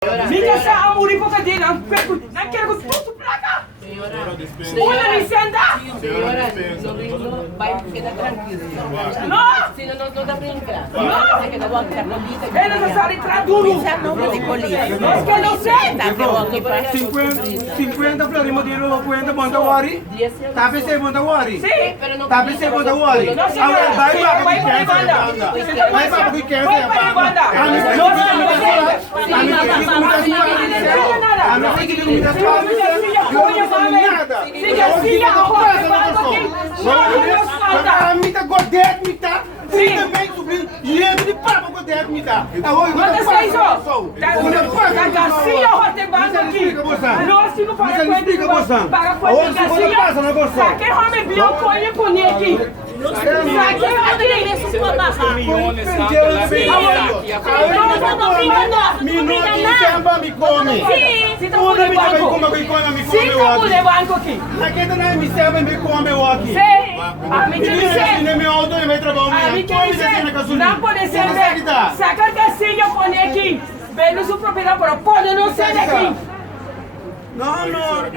Mica sa amuri po ka din ang quero tudo pra cá. Olha, licença! Senhora, vai quedar tranquilo. Não! Se não dá brincar. Não! Você quer dar a polícia? É necessário entrar duro! Isso é nome de polícia. Nós que não sei! Tá que eu aqui para 50 flores modelo 50 bonta wari. Tá pensei bonta wari. Sim! Tá pensei bonta wari. Não, senhora! Vai para Vai para a banda! Vai para que quer. Vai para a banda! Mita godet mita. Sim também subindo. E ele de papo godet mita. Quantas seis ó? Da Garcia Rotebanco aqui. Nós não para com ele. Para com ele Garcia. Saque homem biocone com ele aqui. Saque aqui. Minuto de tempo me come. Sim, como de banco aqui. Aqui não é me serve me come o aqui. Sei. A mim que dizer. Meu auto e meu trabalho. A mim que dizer. Não pode ser. Saca a Garcia põe aqui. Vendo sua propriedade, pode não ser aqui. Não, não.